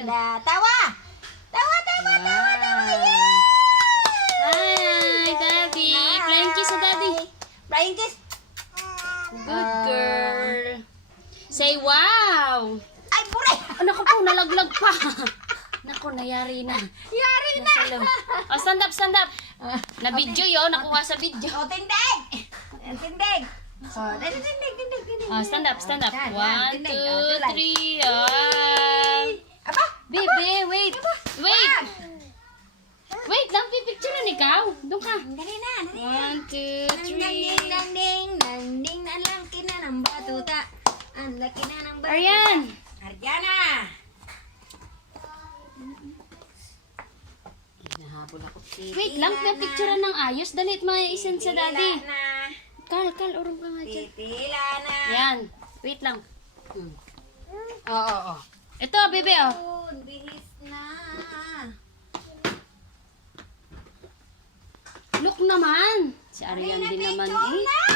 Ganda. Tawa! Tawa, tawa, tawa, tawa! Hi, Daddy. Flying kiss sa Daddy. Flying kiss. Good girl. Say wow. Ay, buray! Oh, naku po, nalaglag pa. Naku, nayari na. Yari na! Nasa loob. Oh, stand up, stand up. Na-video yun, nakuha sa video. O, tindig! Tindig! O, tindig, tindig, tindig. Oh, stand up, stand up. Yan, yan, 1, tindig. 2, O, tulay. 3. Ah. Aba! Baby, wait. Wait. Wait lang, pipicturean ikaw. Doon ka. Dali na, dali na. 1, 2, 3. Nanding na lang kina ng batuta. Ang laki na ng batuta. Arian. Arjana! Nahabol ako. Wait lang, pipicturean ng ayos. Dalit ma-isend sa Daddy. Pipila na. Kal, urong ka nga dyan. Pipila na. Yan. Wait lang. Oo. Ito, bebe, oh. Bihis na. Look naman. Si Arian din naman, eh.